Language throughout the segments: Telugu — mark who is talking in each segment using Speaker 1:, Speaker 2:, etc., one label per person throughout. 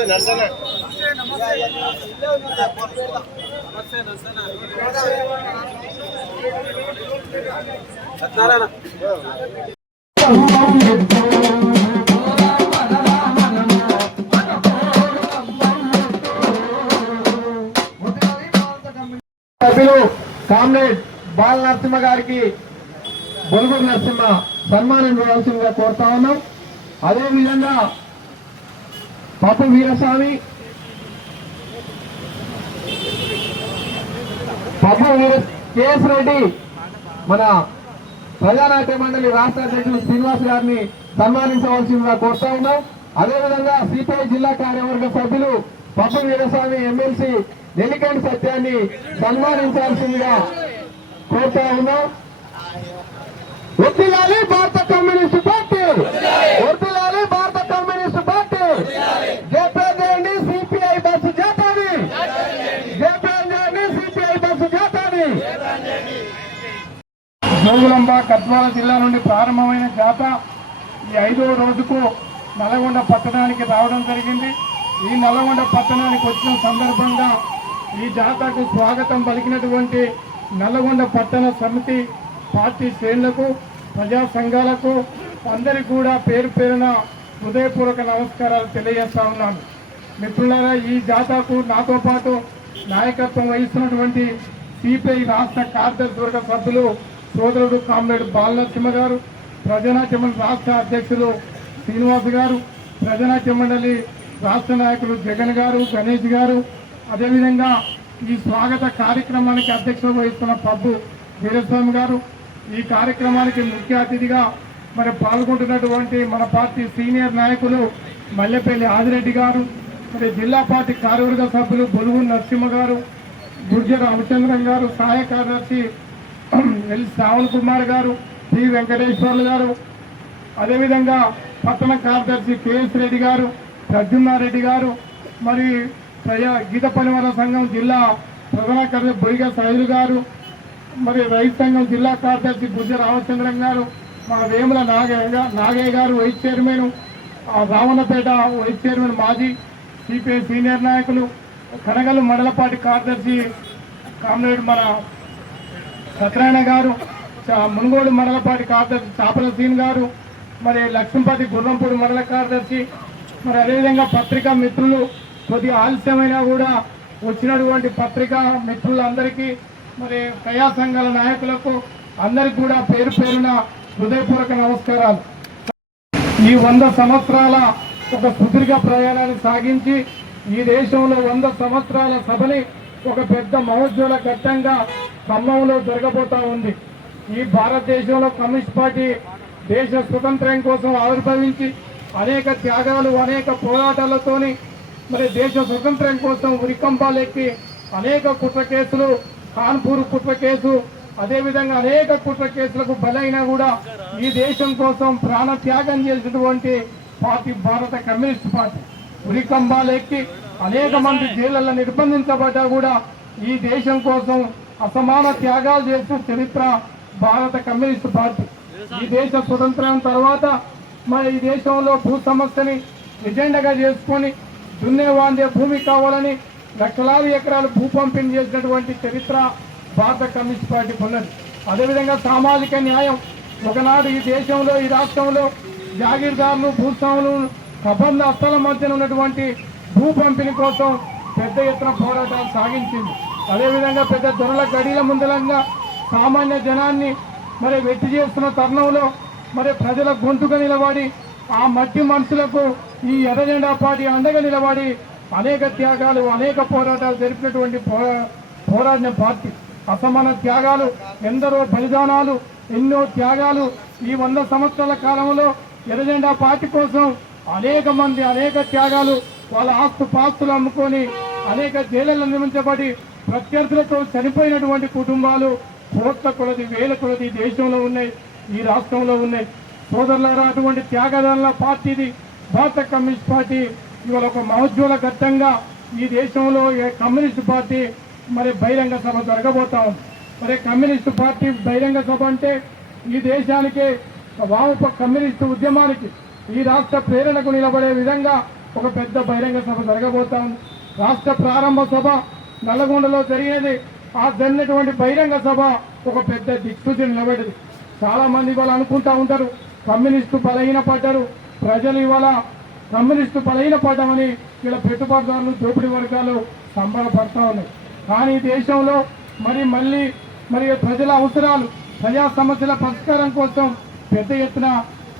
Speaker 1: నమస్తే నర్సన
Speaker 2: సభ్యులు కామ్రేడ్ బాల నరసింహ గారికి బొలుగు నరసింహ సన్మానం చేయవలసిందిగా కోరుతా ఉన్నాం. అదేవిధంగా పప్పు వీరస్వామి. పప్పు వీర కేఎస్ రెడ్డి మన ప్రజానాట్య మండలి రాష్ట్ర అధ్యక్షులు శ్రీనివాస్ గారిని సన్మానించవలసిందిగా కోరుతా ఉన్నాం. అదేవిధంగా సిపిఐ జిల్లా కార్యవర్గ సభ్యులు పప్పు వీరస్వామి ఎమ్మెల్సీ నెల్లికంటి సత్యాన్ని సన్మానించాల్సిందిగా కోరుతా ఉన్నాం. భారత కమ్యూనిస్ట్ పార్టీ! జోగులంబ గద్వాల జిల్లా నుండి ప్రారంభమైన జాత ఈ ఐదవ రోజుకు నల్గొండ పట్టణానికి రావడం జరిగింది. ఈ నల్గొండ పట్టణానికి వచ్చిన సందర్భంగా ఈ జాతకు స్వాగతం పలికినటువంటి నల్గొండ పట్టణ సమితి పార్టీ శ్రేణులకు ప్రజా సంఘాలకు అందరికీ కూడా పేరు పేరున హృదయపూర్వక నమస్కారాలు తెలియజేస్తా ఉన్నాను. మిత్రులారా ఈ జాతకు నాతో పాటు నాయకత్వం వహిస్తున్నటువంటి సిపిఐ రాష్ట్ర కార్యవర్గ సభ్యులు సోదరుడు కామ్రేడ్ బాలనరసింహ గారు ప్రజానాట్య మండలి రాష్ట్ర అధ్యక్షులు శ్రీనివాస్ గారు ప్రజానాట్య మండలి రాష్ట్ర నాయకులు జగన్ గారు గణేష్ గారు. అదేవిధంగా ఈ స్వాగత కార్యక్రమానికి అధ్యక్షత వహిస్తున్న పబ్బు వీరస్వామి గారు. ఈ కార్యక్రమానికి ముఖ్య అతిథిగా మరి పాల్గొంటున్నటువంటి మన పార్టీ సీనియర్ నాయకులు మల్లెపల్లి ఆదిరెడ్డి గారు మరి జిల్లా పార్టీ కార్యవర్గ సభ్యులు బొలుగు నరసింహ గారు గుర్జ రామచంద్రం గారు సహాయ కార్యదర్శి ఎల్ శ్రావణ్ కుమార్ గారు టి వెంకటేశ్వర్లు గారు అదేవిధంగా పట్టణ కార్యదర్శి కేఎస్ రెడ్డి గారు ప్రద్యుమ్నారెడ్డి గారు మరి ప్రజా గీత పనివర సంఘం జిల్లా ప్రధాన కార్యదర్శి బొయ్య సైలు గారు మరి రైతు సంఘం జిల్లా కార్యదర్శి బుజ్జ రామచంద్రం గారు మన వేముల నాగయ్య నాగయ్య గారు వైస్ చైర్మన్ ఆ రావణపేట వైస్ చైర్మన్ మాజీ సిపిఐ సీనియర్ నాయకులు కనగలు మండలపాటి కార్యదర్శి కామ్రేడ్ మన సత్యనారాయణ గారు మునుగోడు మండలపాటి కార్యదర్శి చాపల సీన్ గారు మరి లక్ష్మీపతి గుర్రంపూడి మండల కార్యదర్శి మరి అదేవిధంగా పత్రికా మిత్రులు కొద్దిగా ఆలస్యమైనా కూడా వచ్చినటువంటి పత్రికా మిత్రులందరికీ మరి ప్రజా సంఘాల నాయకులకు అందరికి కూడా పేరు పేరున హృదయపూర్వక నమస్కారాలు. ఈ వంద సంవత్సరాల ఒక సుదీర్ఘ ప్రయాణాన్ని సాగించి ఈ దేశంలో వంద సంవత్సరాల సభని ఒక పెద్ద మహోజ్వల ఘట్టంగా ఖమ్మంలో జరగబోతా ఉంది. ఈ భారతదేశంలో కమ్యూనిస్ట్ పార్టీ దేశ స్వతంత్రం కోసం ఆవిర్భవించి అనేక త్యాగాలు అనేక పోరాటాలతోని మరి దేశ స్వతంత్రం కోసం ఉరికంపాలెక్కి అనేక కుట్ర కేసులు కాన్పూర్ కుట్ర కేసు అదేవిధంగా అనేక కుట్ర కేసులకు బలైనా కూడా ఈ దేశం కోసం ప్రాణ త్యాగం చేసినటువంటి పార్టీ భారత కమ్యూనిస్ట్ పార్టీ. ఉరికంబాలు ఎక్కి అనేక మంది జైళ్ళలో నిర్బంధించబడ్డా కూడా ఈ దేశం కోసం అసమాన త్యాగాలు చేసిన చరిత్ర భారత కమ్యూనిస్ట్ పార్టీ. ఈ దేశ స్వతంత్రం తర్వాత మన ఈ దేశంలో భూ సమస్యని ఎజెండాగా చేసుకొని దున్నే వాందే భూమి కావాలని లక్షలాది ఎకరాలు భూ పంపిణీ చేసినటువంటి చరిత్ర భారత కమ్యూనిస్ట్ పార్టీ ఉన్నది అదేవిధంగా సామాజిక న్యాయం. ఒకనాడు ఈ దేశంలో ఈ రాష్ట్రంలో జాగీర్దారులు భూస్వాములు కబంధ అస్తల మధ్యన ఉన్నటువంటి భూ పంపిణీ కోసం పెద్ద ఎత్తున పోరాటాలు సాగించింది. అదేవిధంగా పెద్ద దొరల గడిల ముందలంగా సామాన్య జనాన్ని మరి వెట్టి చేస్తున్న తరుణంలో మరి ప్రజల గొంతుగా నిలబడి ఆ మట్టి మనుషులకు ఈ ఎర్రజెండా పార్టీ అండగా నిలబడి అనేక త్యాగాలు అనేక పోరాటాలు జరిపినటువంటి పోరా పోరాడిన పార్టీ. అసమాన త్యాగాలు ఎందరో బలిదానాలు ఎన్నో త్యాగాలు ఈ వంద సంవత్సరాల కాలంలో ఎర్రజెండా పార్టీ కోసం అనేక మంది అనేక త్యాగాలు వాళ్ళ ఆస్తు పాస్తులు అమ్ముకొని అనేక జైళ్ళలో నిర్మించబడి ప్రత్యర్థులతో చనిపోయినటువంటి కుటుంబాలు కోట్ల కొలది వేల కొలది దేశంలో ఉన్నాయి ఈ రాష్ట్రంలో ఉన్నాయి. సోదరులారా అటువంటి త్యాగదారుల పార్టీది భారత కమ్యూనిస్ట్ పార్టీ ఇవాళ ఒక మహోజ్వల ఘట్టంగా ఈ దేశంలో కమ్యూనిస్ట్ పార్టీ మరి బహిరంగ సభ జరగబోతా ఉంది. మరి కమ్యూనిస్ట్ పార్టీ బహిరంగ సభ అంటే ఈ దేశానికి వామప కమ్యూనిస్ట్ ఉద్యమానికి ఈ రాష్ట్ర ప్రేరణకు నిలబడే విధంగా ఒక పెద్ద బహిరంగ సభ జరగబోతా ఉంది. రాష్ట్ర ప్రారంభ సభ నల్లగొండలో జరిగినది. ఆ జరిగినటువంటి బహిరంగ సభ ఒక పెద్ద దిక్సూచి నిలబడింది చాలా మంది ఇవాళ అనుకుంటా ఉంటారు కమ్యూనిస్టు బలహీన పడ్డారు. ప్రజలు ఇవాళ కమ్యూనిస్టు బలహీన పడ్డామని ఇలా పెట్టుబడిదారులు దోపిడీ వర్గాలు సంబరపడతా ఉన్నాయి. కానీ దేశంలో మరి మళ్ళీ మరి ప్రజల అవసరాలు ప్రజా సమస్యల పరిష్కారం కోసం పెద్ద ఎత్తున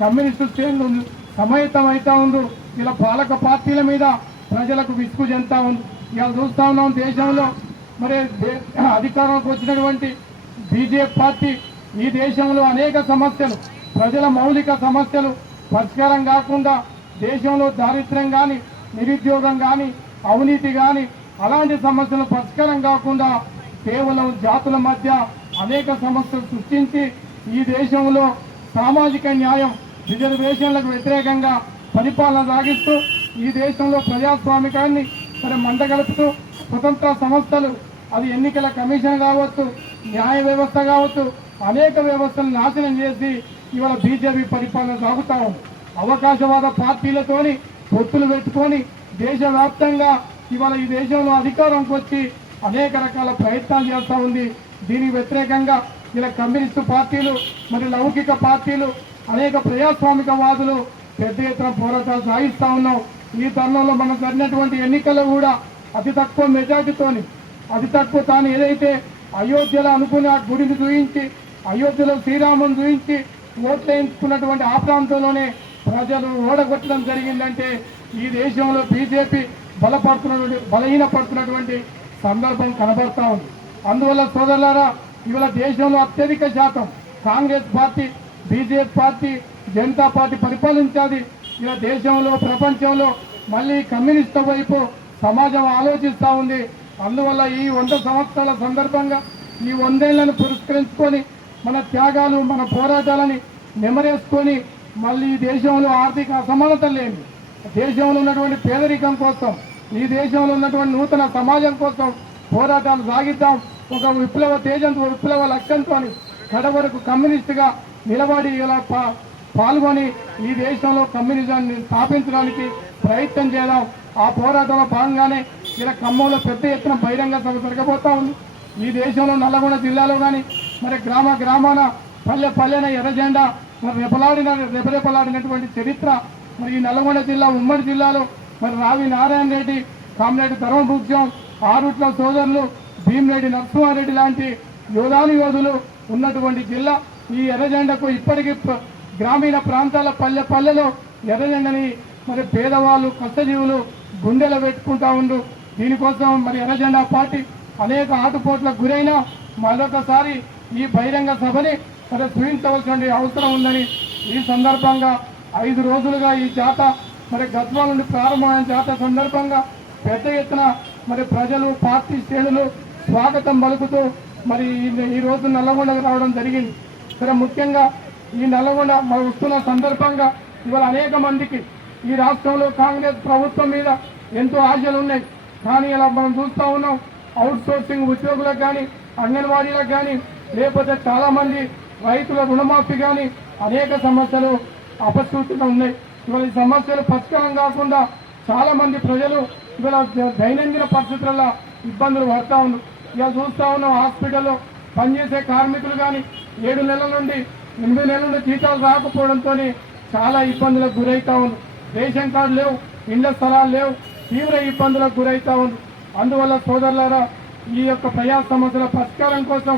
Speaker 2: కమ్యూనిస్టు శ్రేణులు సమాయత్తం అవుతా ఉండు ఇలా పాలక పార్టీల మీద ప్రజలకు విసుగు చెందుతా ఉంది ఇవాళ చూస్తా ఉన్నాం దేశంలో. మరి అధికారంలోకి వచ్చినటువంటి బీజేపీ పార్టీ ఈ దేశంలో అనేక సమస్యలు ప్రజల మౌలిక సమస్యలు పరిష్కారం కాకుండా దేశంలో దారిద్ర్యం కానీ నిరుద్యోగం కానీ అవినీతి కానీ అలాంటి సమస్యలు పరిష్కారం కాకుండా కేవలం జాతుల మధ్య అనేక సమస్యలు సృష్టించి ఈ దేశంలో సామాజిక న్యాయం రిజర్వేషన్లకు వ్యతిరేకంగా పరిపాలన సాగిస్తూ ఈ దేశంలో ప్రజాస్వామికాన్ని మరి మంటగలుపుతూ స్వతంత్ర సంస్థలు అది ఎన్నికల కమిషన్ కావచ్చు న్యాయ వ్యవస్థ కావచ్చు అనేక వ్యవస్థలను నాశనం చేసి ఇవాళ బీజేపీ పరిపాలన సాగుతా ఉంది. అవకాశవాద పార్టీలతోని పొత్తులు పెట్టుకొని దేశవ్యాప్తంగా ఇవాళ ఈ దేశంలో అధికారంకి వచ్చి అనేక రకాల ప్రయత్నాలు చేస్తూ ఉంది. దీనికి వ్యతిరేకంగా ఇలా కమ్యూనిస్టు పార్టీలు మరి లౌకిక పార్టీలు అనేక ప్రజాస్వామికవాదులు పెద్ద ఎత్తున పోరాటాలు సాగిస్తూ ఉన్నాం. ఈ తరుణంలో మనం జరిగినటువంటి ఎన్నికల్లో కూడా అతి తక్కువ మెజార్టీతోని అతి తక్కువ తాను ఏదైతే అయోధ్యలో అనుకుని ఆ గుడిని చూయించి అయోధ్యలో శ్రీరాముని చూయించి ఓట్లు వేయించుకున్నటువంటి ఆ ప్రాంతంలోనే ప్రజలు ఓడగొట్టడం జరిగిందంటే ఈ దేశంలో బీజేపీ బలపడుతున్నటువంటి బలహీనపడుతున్నటువంటి సందర్భం కనబడతా ఉంది. అందువల్ల సోదరులారా ఇవాళ దేశంలో అత్యధిక శాతం Congress party BJP party Janata party పరిపాలించాలి ఇలా దేశంలో ప్రపంచంలో మళ్ళీ కమ్యూనిస్టు వైపు సమాజం ఆలోచిస్తూ ఉంది. అందువల్ల ఈ వంద సంవత్సరాల సందర్భంగా ఈ వందేళ్ళను పురస్కరించుకొని మన త్యాగాలు మన పోరాటాలని నెమరేసుకొని మళ్ళీ ఈ దేశంలో ఆర్థిక అసమానత లేని దేశంలో ఉన్నటువంటి పేదరికం కోసం ఈ దేశంలో ఉన్నటువంటి నూతన సమాజం కోసం పోరాటాలు సాగిద్దాం. ఒక విప్లవ తేజంతో విప్లవ లక్ష్యంతో కడవరకు కమ్యూనిస్టుగా నిలబడి ఇలా పాల్గొని ఈ దేశంలో కమ్యూనిజాన్ని స్థాపించడానికి ప్రయత్నం చేద్దాం. ఆ పోరాటంలో భాగంగానే ఇలా ఖమ్మంలో పెద్ద ఎత్తున బహిరంగ సభ జరగబోతా ఉంది. ఈ దేశంలో నల్లగొండ జిల్లాలో కానీ మరి గ్రామ గ్రామాన పల్లె పల్లెన ఎర్రజెండా మరి రెపలాడిన రెపరెపలాడినటువంటి చరిత్ర మరి ఈ నల్లగొండ జిల్లా ఉమ్మడి జిల్లాలో మరి రావి నారాయణ రెడ్డి కామరెడ్డి ధర్మభుజ్యం ఆరుట్ల సోదరులు భీమిరెడ్డి నరసింహారెడ్డి లాంటి యోధాను యోధులు ఉన్నటువంటి జిల్లా. ఈ ఎర్రజెండకు ఇప్పటికీ గ్రామీణ ప్రాంతాల పల్లె పల్లెలో ఎర్రజెండని మరి పేదవాళ్ళు కష్టజీవులు గుండెలో పెట్టుకుంటా ఉండు. దీనికోసం మరి ఎర్రజెండా పార్టీ అనేక ఆటుపోట్లకు గురైనా మరొకసారి ఈ బహిరంగ సభని మరి చూపించవలసిన అవసరం ఉందని ఈ సందర్భంగా ఐదు రోజులుగా ఈ జాత మరి గద్వాల నుండి ప్రారంభమైన జాత సందర్భంగా పెద్ద ఎత్తున మరి ప్రజలు పార్టీ శ్రేణులు స్వాగతం పలుకుతూ మరి ఈ- రోజు నల్లగొండకు రావడం జరిగింది. సరే ముఖ్యంగా ఈ నల్గొండ మరి వస్తున్న సందర్భంగా ఇవాళ అనేక మందికి ఈ రాష్ట్రంలో కాంగ్రెస్ ప్రభుత్వం మీద ఎంతో ఆశలు ఉన్నాయి. కానీ ఇలా మనం చూస్తూ ఉన్నాం అవుట్ సోర్సింగ్ ఉద్యోగులకు కానీ అంగన్వాడీలకు కానీ లేకపోతే చాలామంది రైతుల రుణమాఫీ కానీ అనేక సమస్యలు అపశృతిగా ఉన్నాయి. ఇవాళ ఈ సమస్యలు పరిష్కారం కాకుండా చాలామంది ప్రజలు ఇవాళ దైనందిన పరిస్థితులలో ఇబ్బందులు పడతా ఉన్నారు. ఇలా చూస్తా ఉన్నాం హాస్పిటల్లో పనిచేసే కార్మికులు కానీ ఏడు నెలల నుండి ఎనిమిది నెలల నుండి జీతాలు రాకపోవడంతో చాలా ఇబ్బందులకు గురవుతా ఉంది రేషన్ కార్డు లేవు ఇండ్ల స్థలాలు లేవు తీవ్ర ఇబ్బందులకు గురవుతా ఉంది అందువల్ల సోదరులారా ఈ యొక్క ప్రజా సమస్యల పరిష్కారం కోసం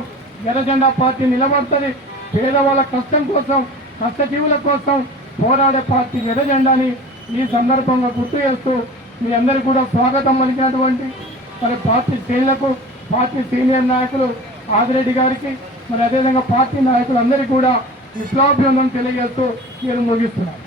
Speaker 2: ఎర్రజెండా పార్టీ నిలబడుతుంది. పేదవాళ్ళ కష్టం కోసం కష్టజీవుల కోసం పోరాడే పార్టీ ఎర్రజెండాని ఈ సందర్భంగా గుర్తు చేస్తూ మీ అందరికీ కూడా స్వాగతం పలికినటువంటి మరి పార్టీ శ్రేణులకు పార్టీ సీనియర్ నాయకులు ఆదిరెడ్డి గారికి మరి అదేవిధంగా పార్టీ నాయకులందరికీ కూడా విప్లవాభ్యందం తెలియజేస్తూ నేను ముగిస్తున్నాను.